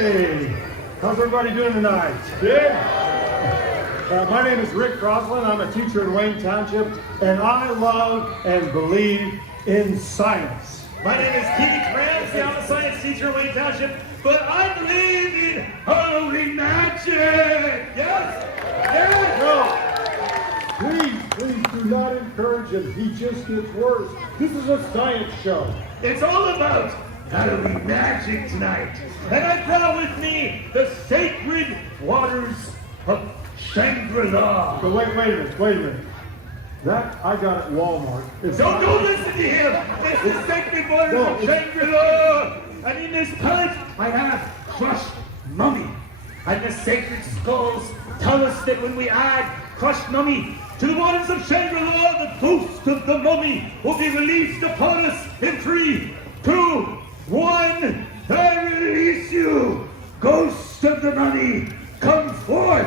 Hey, how's everybody doing tonight? Good? My name is Rick Crosslin. I'm a teacher in Wayne Township, and I love and believe in science. My name is Keith Ramsey. I'm a science teacher in Wayne Township, but I believe in Halloween magic. Yes? No. Please do not encourage him. He just gets worse. This is a science show. It's all about Halloween magic tonight. And I brought with me the sacred waters of Shangri-La. So wait a minute. That I got at Walmart. Don't listen to him. It's the sacred waters of Shangri-La. And in this pellet, I have crushed mummy. And the sacred skulls tell us that when we add crushed mummy to the waters of Shangri-La, the ghost of the mummy will be released upon us in 3, 2, 1. I release you, ghost of the mummy, come forth.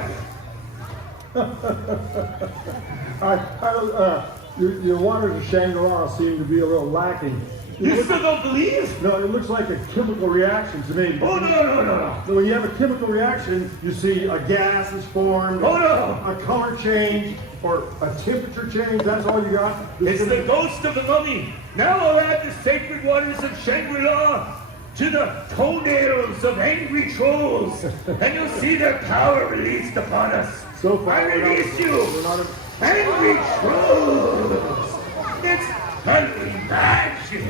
Your waters of Shangri-La seem to be a little lacking. You still don't believe? No, it looks like a chemical reaction to me. Oh, no. So when you have a chemical reaction, you see a gas is formed, a color change, or a temperature change. That's all you got? It's the ghost of the mummy. Now I'll add the sacred waters of Shangri-La to the toenails of angry trolls, and you'll see their power released upon us. So far, I release you, angry trolls. It's Halloween magic.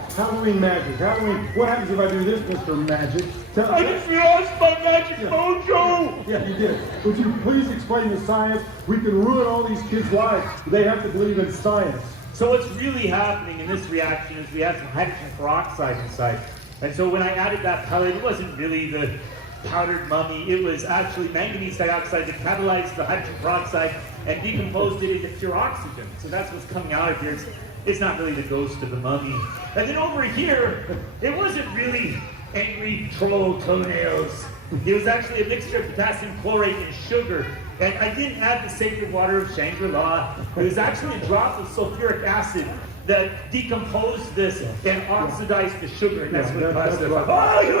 Halloween magic. What happens if I do this, Mr. Magic? I just lost my magic mojo. Yeah, you did. Would you please explain the science? We can ruin all these kids' lives. They have to believe in science. So what's really happening in this reaction is we have some hydrogen peroxide inside. And so when I added that pellet, it wasn't really the powdered mummy. It was actually manganese dioxide that catalyzed the hydrogen peroxide and decomposed it into pure oxygen. So that's what's coming out of here. It's not really the ghost of the mummy. And then over here, it wasn't really angry troll toenails. It was actually a mixture of potassium chlorate and sugar. And I didn't add the sacred water of Shangri-La. It was actually a drop of sulfuric acid that decomposed this and oxidized the sugar, and that's what caused it. Oh, it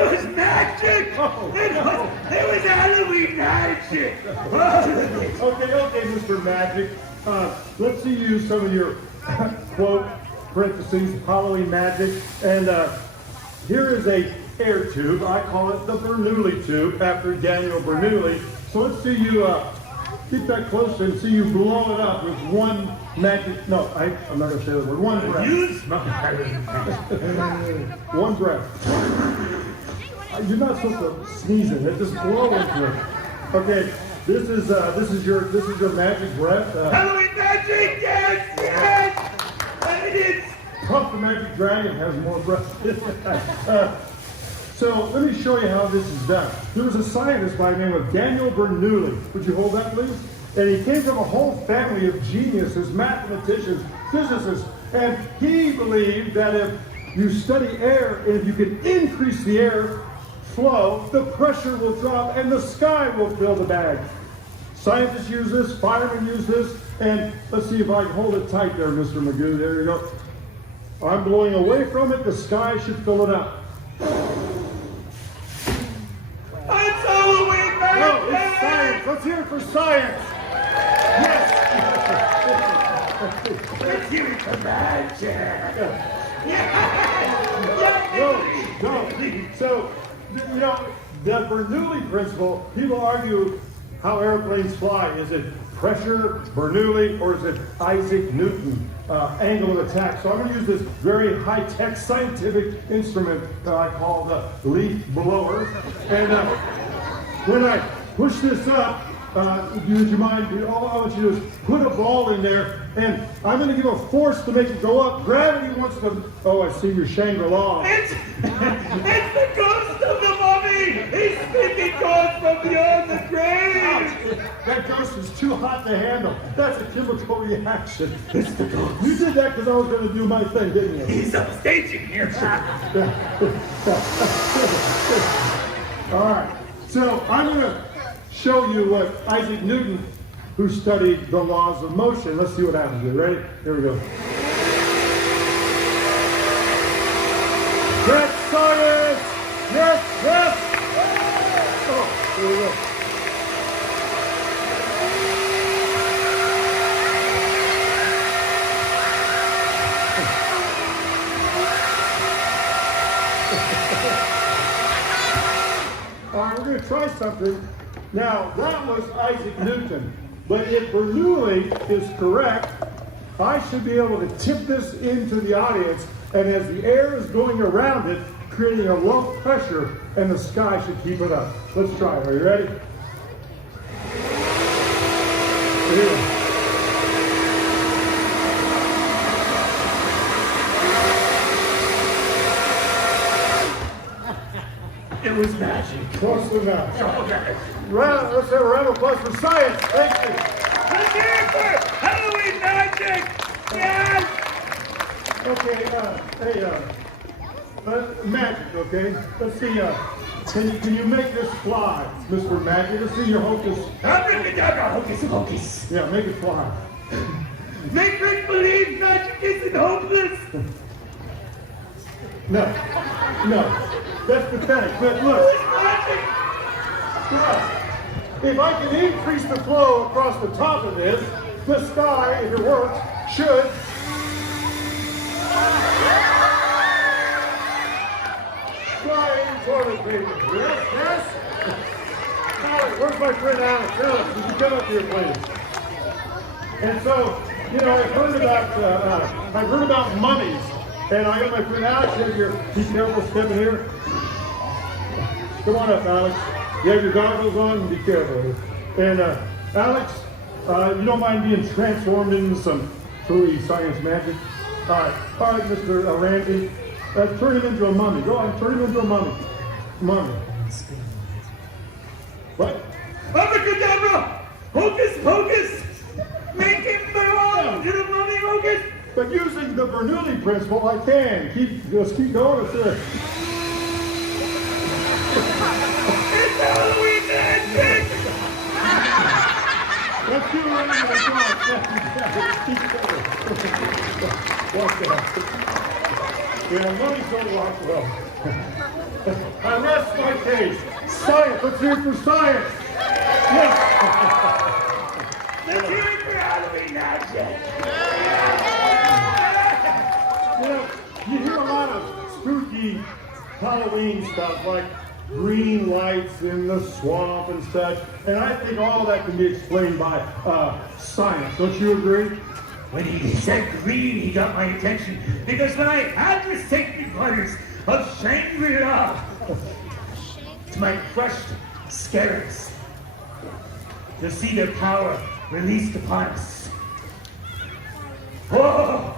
was magic! It was Halloween magic! Okay, Mr. Magic. Let's see you some of your quote, parentheses, Halloween magic. And here is a air tube. I call it the Bernoulli tube after Daniel Bernoulli. So let's see you keep that close and see you blow it up with one magic. No, I'm not going to say the word. One breath. One breath. You're not supposed to sneeze in it. Just blow into it. Okay. This is your magic breath. Halloween magic, yes! And it is. Puff the Magic Dragon has more breath. So let me show you how this is done. There was a scientist by the name of Daniel Bernoulli. Would you hold that, please? And he came from a whole family of geniuses, mathematicians, physicists, and he believed that if you study air and if you can increase the air flow, the pressure will drop and the sky will fill the bag. Scientists use this, firemen use this, and let's see if I can hold it tight there, Mr. Magoo. There you go. I'm blowing away from it. The sky should fill it up. It's Halloween magic! No, it's science. Let's hear it for science. Yes. Let's hear it for magic. No. So, you know, the Bernoulli principle, people argue how airplanes fly. Is it pressure, Bernoulli, or is it Isaac Newton, angle of attack? So I'm going to use this very high-tech scientific instrument that I call the leaf blower. And when I push this up, would you mind, all I want you to do is put a ball in there, and I'm going to give a force to make it go up. Gravity wants to, oh, I see your Shangri-La. It's the ghost of the mummy! He's speaking God from beyond the grave! That ghost is too hot to handle. That's a chemical reaction. It's the ghost. You did that because I was going to do my thing, didn't you? He's upstaging here. All right. So I'm going to show you what Isaac Newton, who studied the laws of motion. Let's see what happens. You ready? Here we go. That's science! Yes, yes. Oh, here we go. All right, we're going to try something. Now, that was Isaac Newton. But if Bernoulli is correct, I should be able to tip this into the audience, and as the air is going around it, creating a low pressure, and the sky should keep it up. Let's try it. Are you ready? Here. It was magic. Close enough. Okay. Let's have a round of applause for science. Thank you. Let's hear it for Halloween magic! Yes! Okay, hey, magic, okay? Let's see, can you make this fly, Mr. Magic? Let's see your hocus. Abracadabra, hocus pocus. Yeah, make it fly. Make make believe magic isn't hopeless. No, that's pathetic, but look. Magic! If I can increase the flow across the top of this, the sky, if it works, should fly toilet paper. Yes, yes. Alex, where's my friend Alex? Alex, would you come up here, please? And so, you know, I've heard about mummies, and I got my friend Alex in here. Be careful stepping here. Come on up, Alex. You have your goggles on, be careful. And Alex, you don't mind being transformed into some truly science magic? All right, Mr. Ramsey, turn him into a mummy. Go on, turn him into a mummy. Mummy. What? Abracadabra! Hocus pocus! Make him belong to the mummy hocus! But using the Bernoulli principle, I can. Just keep going. It's Halloween magic! Let's do it right now. Walk down. Yeah, money's don't walk well. I rest my case. Science. Let's hear it for science. Yes. Let's hear it for Halloween magic! You know, you hear a lot of spooky Halloween stuff like green lights in the swamp and such, and I think all that can be explained by science. Don't you agree? When he said green, he got my attention, because when I had the sacred waters of Shangri-La to my crushed scarabs to see their power released upon us. Whoa!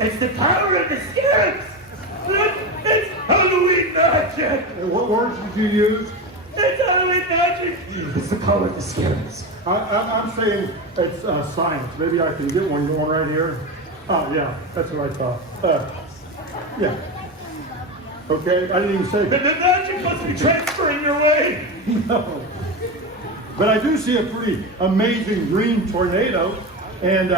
It's the power of the scarabs! It's Halloween magic! And what words did you use? It's Halloween magic! It's the power of the scarabs. I'm saying it's science. Maybe I can get one right here. Oh, yeah, that's what I thought. Yeah. Okay, I didn't even say. The magic must be transferring your way! No. But I do see a pretty amazing green tornado, and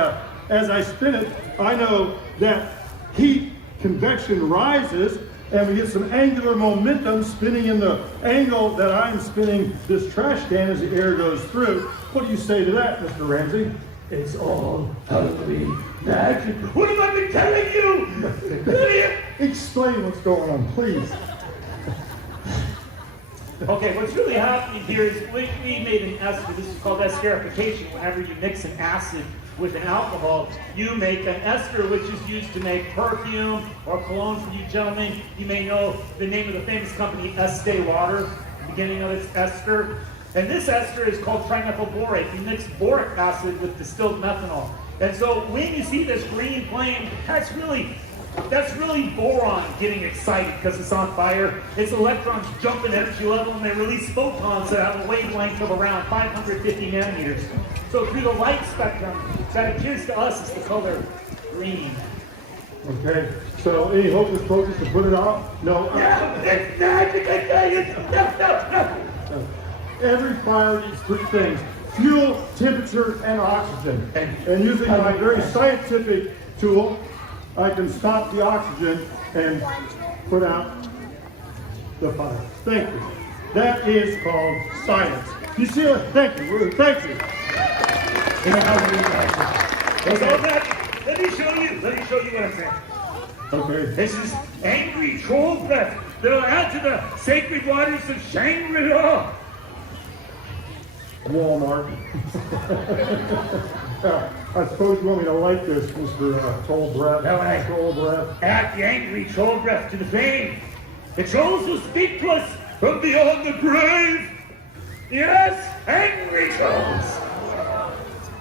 as I spin it, I know that heat convection rises, and we get some angular momentum spinning in the angle that I'm spinning this trash can as the air goes through. What do you say to that, Mr. Ramsey? It's all Halloween magic. What have I been telling you? Explain what's going on, please. Okay, what's really happening here is we made an ester. This is called escarification. Whenever you mix an acid with an alcohol, you make an ester, which is used to make perfume or cologne for you gentlemen. You may know the name of the famous company, Estee Lauder, the beginning of its ester. And this ester is called trimethylborate. You mix boric acid with distilled methanol. And so when you see this green flame, that's really boron getting excited because it's on fire. Its electrons jump in energy level and they release photons that have a wavelength of around 550 nanometers. So through the light spectrum, that appears to us as the color green. Okay, so any hocus pocus to put it off? No. Yeah, it's magic, I tell you. No. Every fire needs three things: fuel, temperature, and oxygen. And using my very scientific tool, I can stop the oxygen and put out the fire. Thank you. That is called science. You see it? Thank you. Thank you. Let me show you what I'm saying. Okay. This is angry troll breath that'll add to the sacred waters of Shangri-La. Walmart. I suppose you want me to like this, Mr. Troll Breath. No, Troll Breath. Add the angry troll breath to the vein. The trolls will speak to us from beyond the grave. Yes, angry trolls.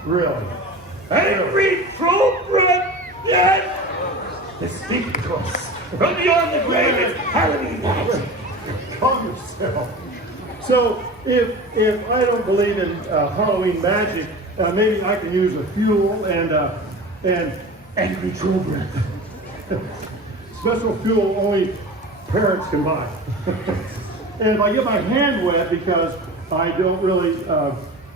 Really? Angry troll breath. Yes. They speak to us from beyond the grave. It's Halloween magic. Calm yourself. So, if I don't believe in Halloween magic, maybe I can use a fuel and angry troll breath. Special fuel only parents can buy. And if I get my hand wet because I don't really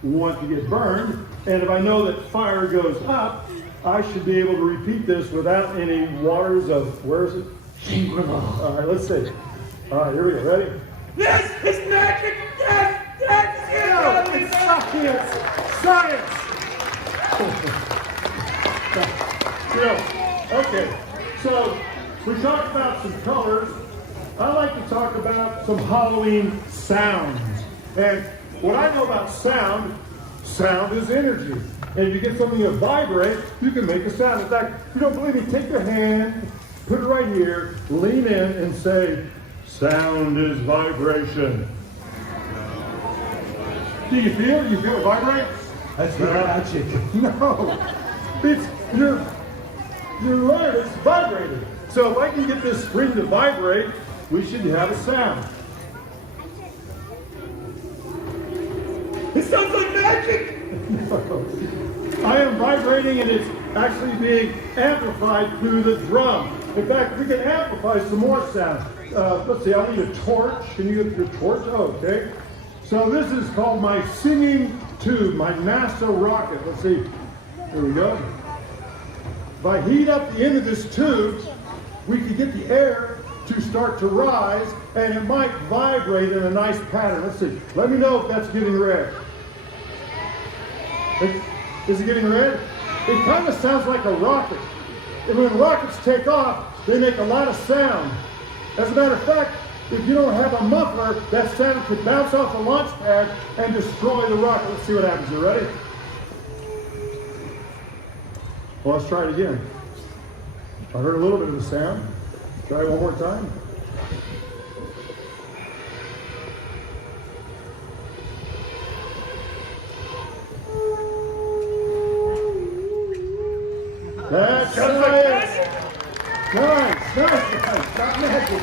want to get burned, and if I know that fire goes up, I should be able to repeat this without any waters of, where is it? Shangri-La. All right, let's see. All right, here we go. Ready? Yes, it's magic. Yes, No, it's science. Science. Okay, so we talked about some colors. I like to talk about some Halloween sounds. And what I know about sound is energy. And if you get something that vibrates, you can make a sound. In fact, if you don't believe me, take your hand, put it right here, lean in and say, sound is vibration. Do you feel it? You feel it vibrate? That's magic. No. It's your learn it's vibrating. So if I can get this spring to vibrate, we should have a sound. It sounds like magic. I am vibrating and it's actually being amplified through the drum. In fact, we can amplify some more sound. Let's see, I need a torch. Can you get your torch? Oh, okay. So this is called my singing tube, my NASA rocket. Let's see. There we go. If I heat up the end of this tube, we can get the air to start to rise, and it might vibrate in a nice pattern. Let's see. Let me know if that's getting red. Is it getting red? It kind of sounds like a rocket. And when rockets take off, they make a lot of sound. As a matter of fact, if you don't have a muffler, that sound could bounce off the launch pad and destroy the rocket. Let's see what happens. You ready? Well, let's try it again. I heard a little bit of the sound. Try it one more time. That's nice. Nice. Not magic.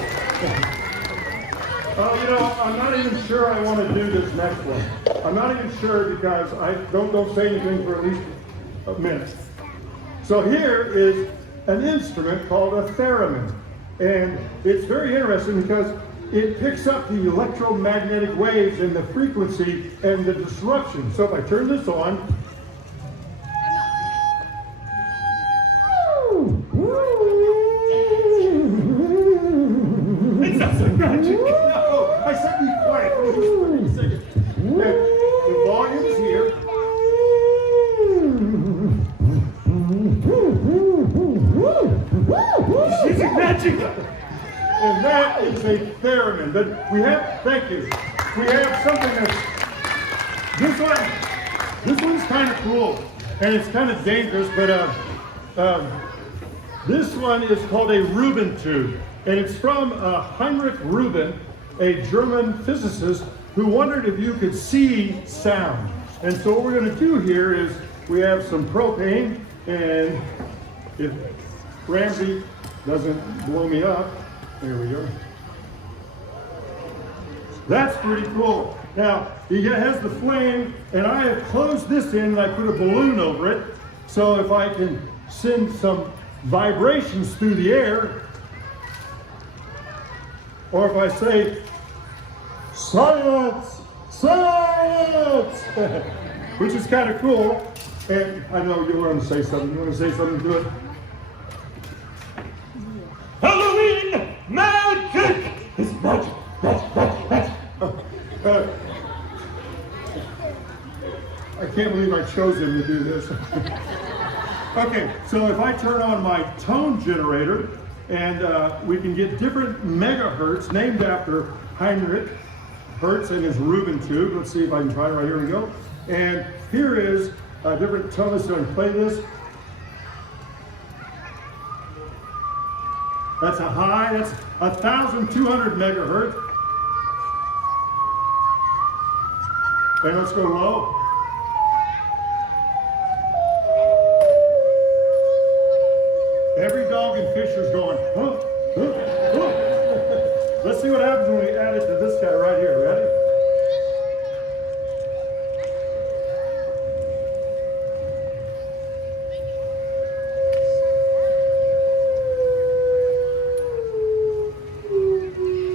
Oh, you know, I'm not even sure I want to do this next one. I'm not even sure because I don't say anything for at least a minute. So here is an instrument called a theremin. And it's very interesting because it picks up the electromagnetic waves and the frequency and the disruption. So if I turn this on, It sounds like magic. no, I said be quiet. Just wait a second. The volume is here. It's magic. And that is a theremin. But we have, thank you. We have something that's, this one's kind of cool. And it's kind of dangerous, but this one is called a Reuben Tube. And it's from Heinrich Reuben, a German physicist who wondered if you could see sound. And so what we're going to do here is we have some propane, and if Ramsey doesn't blow me up, there we go. That's pretty cool. Now, it has the flame, and I have closed this in, and I put a balloon over it. So if I can send some vibrations through the air, or if I say, science, science, which is kind of cool. And I know you want to say something. You want to say something to it? Halloween magic. It's magic. can't believe I chose him to do this. Okay, so if I turn on my tone generator, and we can get different megahertz named after Heinrich Hertz and his Reuben Tube. Let's see if I can try it right here. We go. And here is a different tone. So I can play this. That's a high. That's 1,200 megahertz. And let's go low. Every dog in Fisher's going, huh, huh, huh. Let's see what happens when we add it to this guy right here. Ready?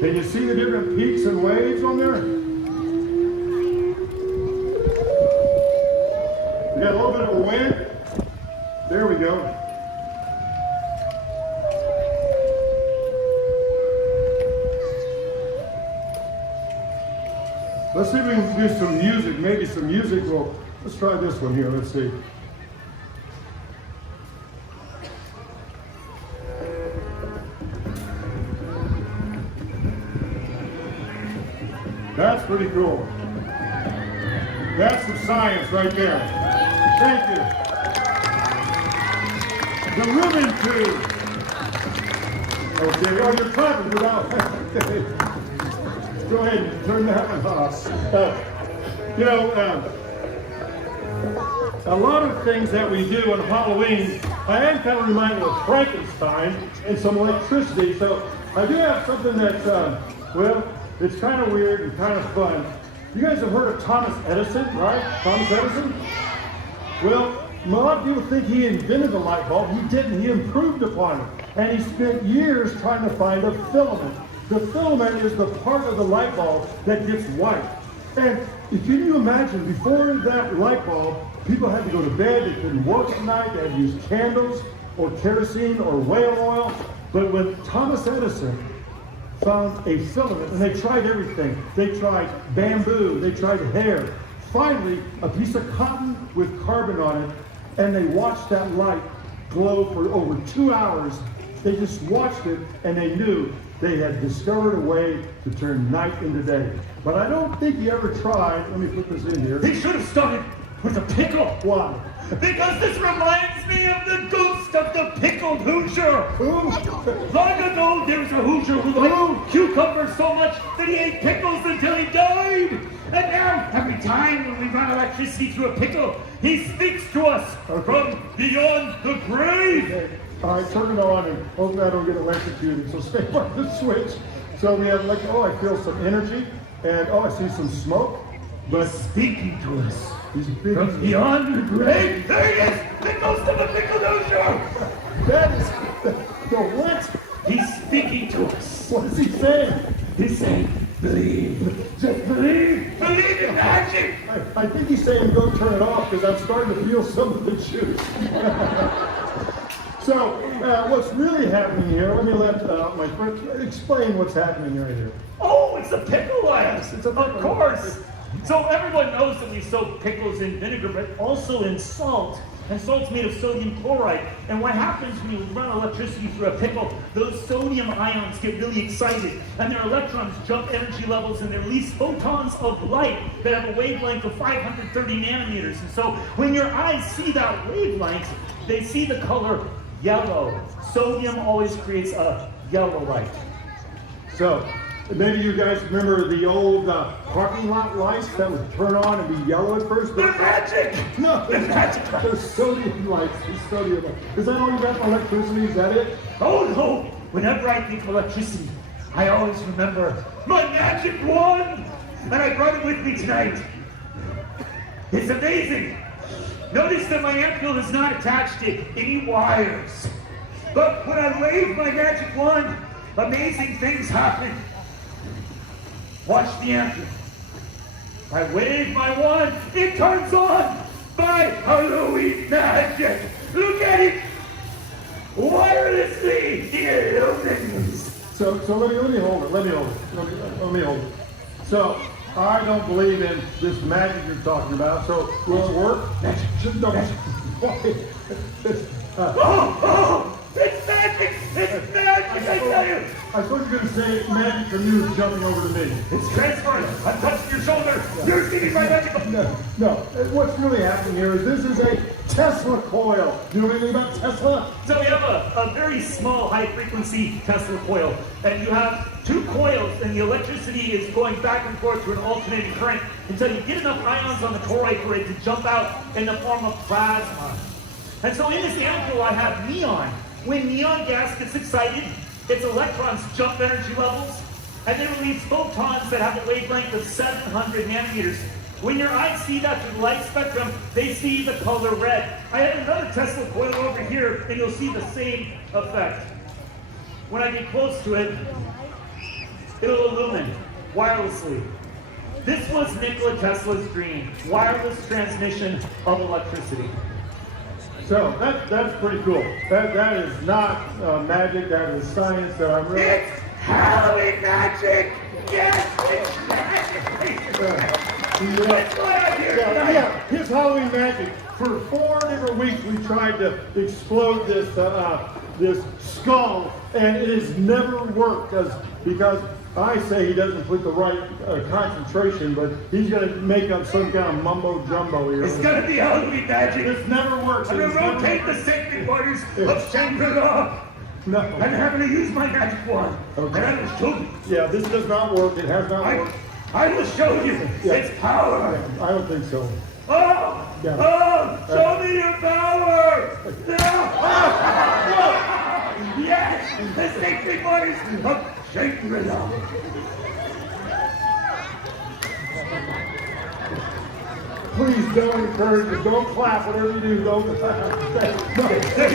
Can you see the different peaks and waves on there? We got a little bit of a wind. There we go. Let's see if we can do some music. Maybe some music will. Let's try this one here. Let's see. That's pretty cool. That's some science right there. Thank you. The Reuben Tube. Okay. Oh, you're clapping without. Okay. Go ahead and turn that one off. A lot of things that we do on Halloween, I am kind of reminded of Frankenstein and some electricity. So I do have something that's, it's kind of weird and kind of fun. You guys have heard of Thomas Edison, right? Thomas Edison? Well, a lot of people think he invented the light bulb. He didn't. He improved upon it. And he spent years trying to find a filament. The filament is the part of the light bulb that gets white. And can you imagine, before that light bulb, people had to go to bed, they couldn't work at night, they had to use candles or kerosene or whale oil. But when Thomas Edison found a filament, and they tried everything. They tried bamboo, they tried hair. Finally, a piece of cotton with carbon on it, and they watched that light glow for over 2 hours. They just watched it, and they knew they had discovered a way to turn night into day. But I don't think he ever tried. Let me put this in here. He should have started with a pickle. Why? Because this reminds me of the ghost of the pickled Hoosier. Who? Long ago, there was a Hoosier who liked cucumbers so much that he ate pickles until he died. And now, every time when we run electricity through a pickle, he speaks to us from beyond the grave. Okay. All right, turn it on and hope I don't get electrocuted. So stay on the switch. So we have I feel some energy, and I see some smoke. But speaking to us He's big. from beyond the grave, there he is, the ghost of the pickled Hoosier. That is the what? He's speaking to us. What is he saying? He's saying, believe, just believe in magic. I think he's saying go turn it off because I'm starting to feel some of the juice. So, what's really happening here, let me let my friend explain what's happening right here. Oh, it's a pickle glass. It's a pickle. Of course. So everyone knows that we soak pickles in vinegar, but also in salt. And salt's made of sodium chloride. And what happens when you run electricity through a pickle, those sodium ions get really excited. And their electrons jump energy levels and they release photons of light that have a wavelength of 530 nanometers. And so when your eyes see that wavelength, they see the color yellow. Sodium always creates a yellow light. So, maybe you guys remember the old parking lot lights that would turn on and be yellow at first? They're magic! No, They're magic! they're sodium lights. They're sodium lights. Is that all you got for electricity? Is that it? Oh no! Whenever I think of electricity, I always remember my magic wand! And I brought it with me tonight. It's amazing! Notice that my ampule is not attached to any wires. But when I wave my magic wand, amazing things happen. Watch the ampule. I wave my wand, it turns on by Halloween magic. Look at it! Wirelessly illumines. So let me hold it. Let me hold it. So I don't believe in this magic you're talking about, so will it work? Magic. No, magic. It's magic! It's magic, I tell you! I suppose you're going to say magic from you is jumping over to me. It's transferring. I'm touching your shoulder. You're seeing my magic. No. What's really happening here is this is a Tesla coil. Do you know anything about Tesla? So we have a very small high-frequency Tesla coil, and you have two coils, and the electricity is going back and forth through an alternating current until you get enough ions on the toroid for it to jump out in the form of plasma. And so in this ampule, I have neon. When neon gas gets excited, its electrons jump energy levels, and they release photons that have a wavelength of 700 nanometers. When your eyes see that through the light spectrum, they see the color red. I have another Tesla coil over here, and you'll see the same effect. When I get close to it, it'll illumine wirelessly. This was Nikola Tesla's dream, wireless transmission of electricity. So that's pretty cool. That is not magic. That is science that I'm really. It's Halloween magic. Yes, it's magic. That's what I hear. Yeah. Here's Halloween magic. For 4 different weeks, we tried to explode this this skull, and it has never worked because I say he doesn't put the right concentration, but he's going to make up some kind of mumbo jumbo here. It's going to be Halloween magic. This never works. I'm going to rotate the sacred waters of Shangri-La. No. I'm having to use my magic wand. Okay. And I will show you. Yeah, this does not work. It has not worked. I will show you its power. Yeah, I don't think so. Oh! Yeah. Oh! Show me your power! Yes! The sacred waters of Shangri-La. Please don't encourage it. Don't clap. Whatever you do, don't clap. No. They're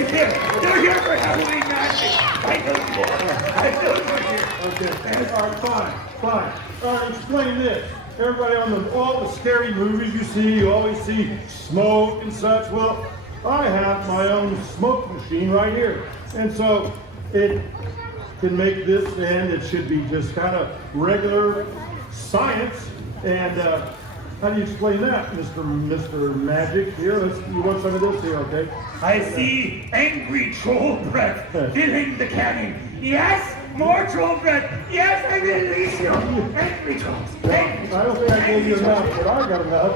here for Halloween magic. I know you are. I know you're here. Okay. All right, fine. All right, explain this. Everybody on all the scary movies you see, you always see smoke and such. Well, I have my own smoke machine right here. And so it can make this, and it should be just kind of regular science. And how do you explain that, Mr. Magic? Here, you want some of this here, okay? I see angry troll breath filling the cannon. Yes, more troll breath. Yes, I release you. Angry trolls. Angry trolls. I don't think I gave you enough, but I got enough.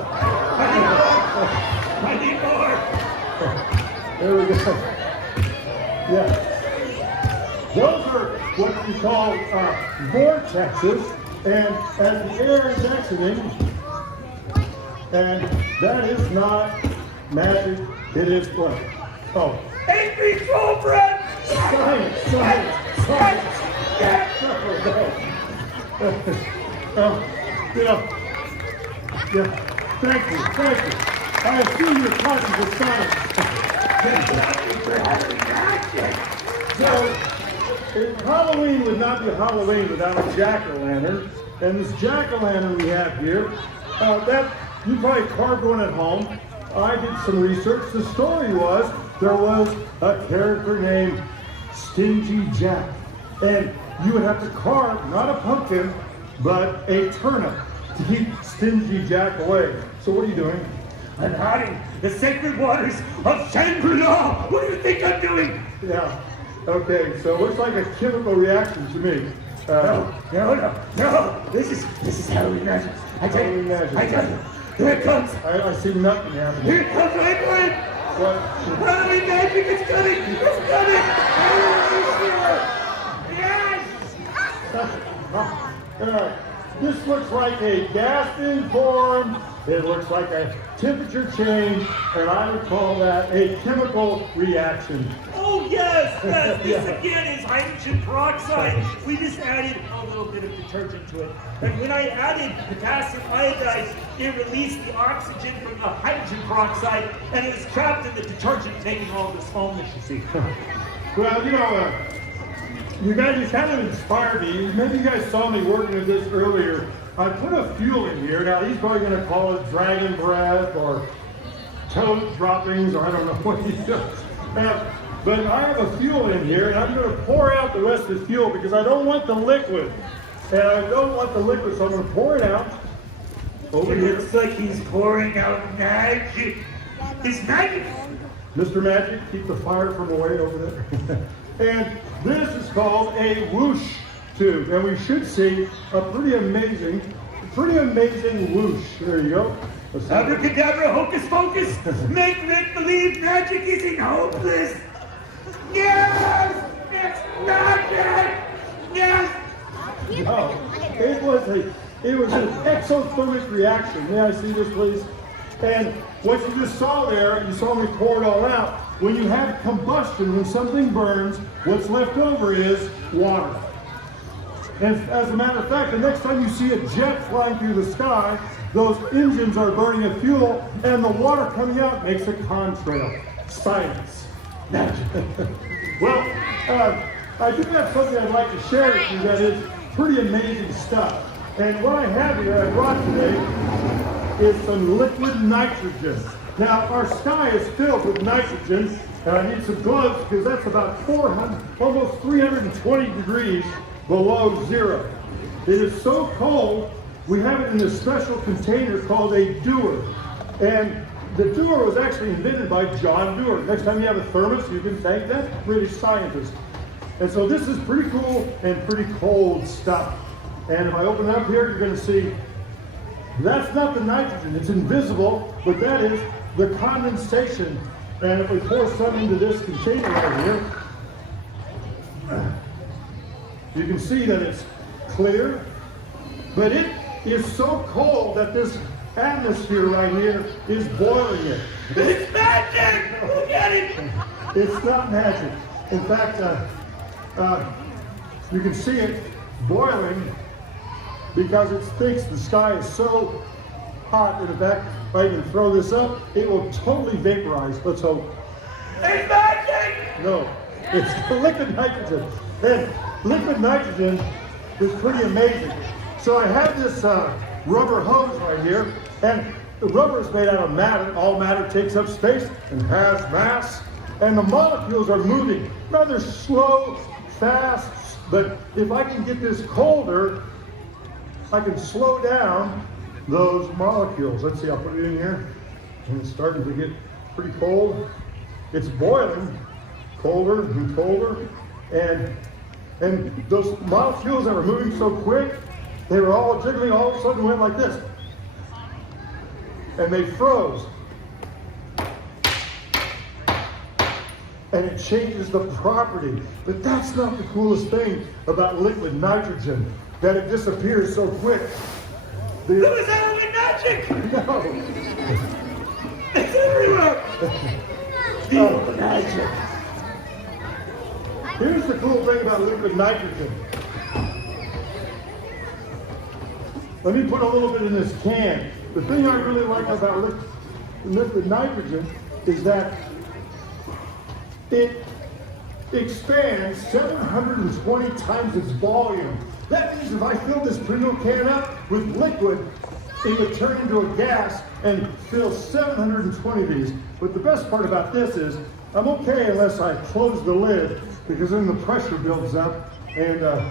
I need more. There we go. Yeah. Those are what we call vortexes, and as the air is exiting, and that is not magic, it is what? Oh. Angry troll breath. Science. Thank you. I assume you're conscious of science. So, Halloween would not be Halloween without a jack-o'-lantern. And this jack-o'-lantern we have here, that you probably carved one at home. I did some research. The story was there was a character named Stingy Jack. And you would have to carve not a pumpkin, but a turnip to keep Stingy Jack away. So what are you doing? I'm hiding the sacred waters of Shangri-La. What do you think I'm doing? Yeah. Okay, so it looks like a chemical reaction to me. No. This is Halloween magic. I tell you. Here it comes. I see nothing happening. Here it comes, my friend. What? Halloween magic, it's coming. Yes. This looks like a gas being formed. It looks like a temperature change, and I would call that a chemical reaction. Oh yes. This again is hydrogen peroxide. We just added a little bit of detergent to it. And when I added potassium iodide, it released the oxygen from the hydrogen peroxide, and it was trapped in the detergent, making all this foam that you see. Well, you guys just kind of inspired me. Maybe you guys saw me working with this earlier. I put a fuel in here. Now, he's probably going to call it dragon breath or toad droppings, or I don't know what he does. But I have a fuel in here, and I'm going to pour out the rest of this fuel because I don't want the liquid. And I don't want the liquid, so I'm going to pour it out. over It here. looks like he's pouring out magic. It's magic. Mr. Magic, keep the fire from away over there. And this is called a Whoosh Tube. And we should see a pretty amazing whoosh. There you go. Let's see. Abracadabra, hocus pocus, make Rick believe magic isn't hopeless. Yes! It's magic! Yes! No, it was an exothermic reaction. May I see this, please? And what you just saw there, you saw me pour it all out. When you have combustion, when something burns, what's left over is water. And as a matter of fact, the next time you see a jet flying through the sky, those engines are burning a fuel, and the water coming out makes a contrail. Science. Magic. Well, I do have something I'd like to share with you that is pretty amazing stuff. And what I have here, I brought today, is some liquid nitrogen. Now, our sky is filled with nitrogen, and I need some gloves because that's about 400, almost 320 degrees below zero. It is so cold, we have it in this special container called a Dewar. And the Dewar was actually invented by John Dewar. Next time you have a thermos, you can thank that British scientist. And so this is pretty cool and pretty cold stuff. And if I open it up here, you're going to see that's not the nitrogen. It's invisible, but that is the condensation. And if we pour some into this container right here, you can see that it's clear, but it is so cold that this atmosphere right here is boiling it. It's magic! Look at it! It's not magic. In fact, you can see it boiling because it thinks the sky is so hot. And in fact, if I even throw this up, it will totally vaporize. Let's hope. It's magic! No, it's liquid nitrogen. And liquid nitrogen is pretty amazing. So I have this rubber hose right here, and the rubber is made out of matter. All matter takes up space and has mass, and the molecules are moving rather slow, fast, but if I can get this colder, I can slow down those molecules. Let's see, I'll put it in here, and it's starting to get pretty cold. It's boiling, colder and colder, and those molecules that were moving so quick, they were all jiggling, all of a sudden went like this. And they froze. And it changes the property. But that's not the coolest thing about liquid nitrogen, that it disappears so quick. Who is that with magic? No. It's everywhere! Oh. Magic. Here's the cool thing about liquid nitrogen. Let me put a little bit in this can. The thing I really like about liquid nitrogen is that it expands 720 times its volume. That means if I fill this pretty little can up with liquid, it would turn into a gas and fill 720 of these. But the best part about this is I'm okay unless I close the lid, because then the pressure builds up and I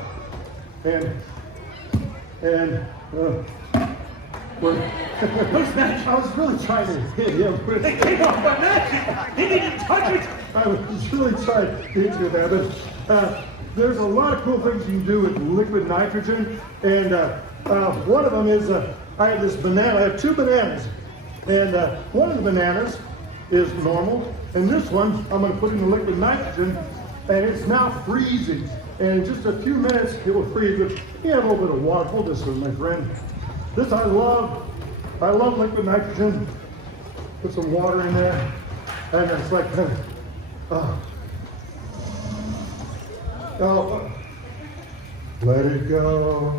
was really trying to hit him. They came off my magic! He didn't touch it! I was really trying to hit you there, but there's a lot of cool things you can do with liquid nitrogen, and one of them is I have this banana. I have two bananas, and one of the bananas is normal, and this one I'm going to put in the liquid nitrogen, and it's now freezing. And in just a few minutes it will freeze. But you have a little bit of water. Hold this one, my friend. This I love liquid nitrogen. Put some water in there, and it's like, let it go, let it go.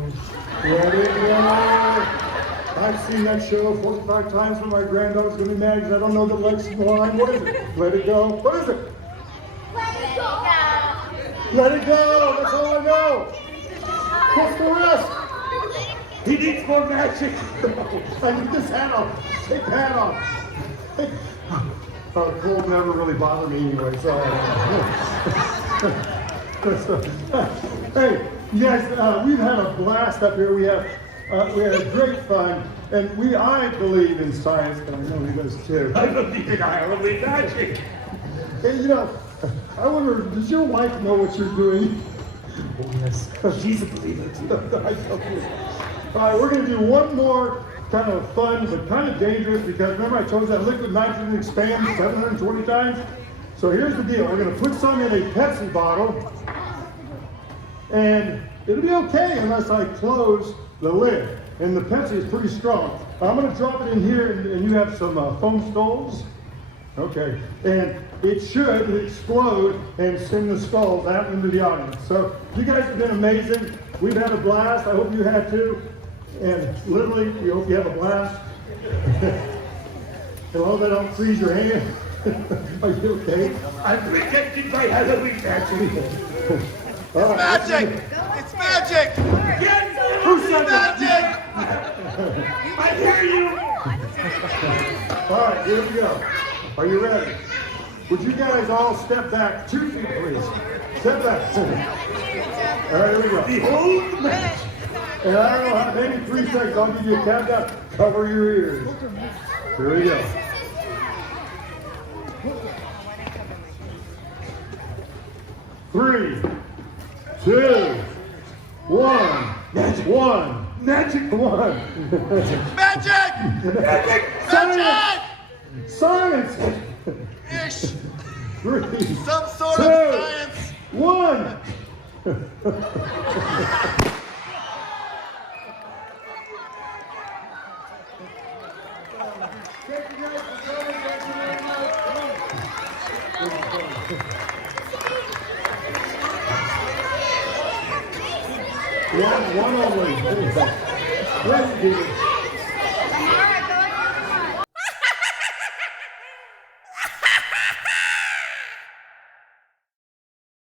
I've seen that show 45 times when my granddaughter's gonna be mad because I don't know the legs in the line. What is it? Let it go. What is it? Let it go. Let it go. That's all I know. What's the rest? He needs more magic! I need this hat off. Take the hat off. Cold never really bothered me anyway, so. Hey, you guys, we've had a blast up here. We have We had great fun, and I believe in science, but I know he does too. I believe in Ireland magic. And you know, I wonder, does your wife know what you're doing? Oh, yes. She's a believer too. All right, we're going to do one more kind of fun, but kind of dangerous, because remember I told you that liquid nitrogen expands 720 times? So here's the deal. We're going to put some in a Pepsi bottle, and it'll be okay unless I close the lid. And the Pepsi is pretty strong. I'm going to drop it in here, and you have some foam skulls. Okay, and it should explode and send the skulls out into the audience. So you guys have been amazing. We've had a blast. I hope you had too. And literally, we hope you have a blast. And I hope I don't freeze your hand. Are you okay? I'm protected by Halloween magic. Right. Magic! It's magic! Yes! Who said that? Magic! I hear you! All right, here we go. Are you ready? Would you guys all step back 2 feet, please? Step back. All right, here we go. Behold the magic! And I don't know how, maybe 3 seconds. I'll give you a countdown. Cover your ears. Here we go. 3, 2, 1. Magic. 1. Magic! 1. Magic! Magic! Science! Science! Ish! 3, Some sort 2, of science! 1. Thank you guys for coming. Thank you very much. One only. Great, dude.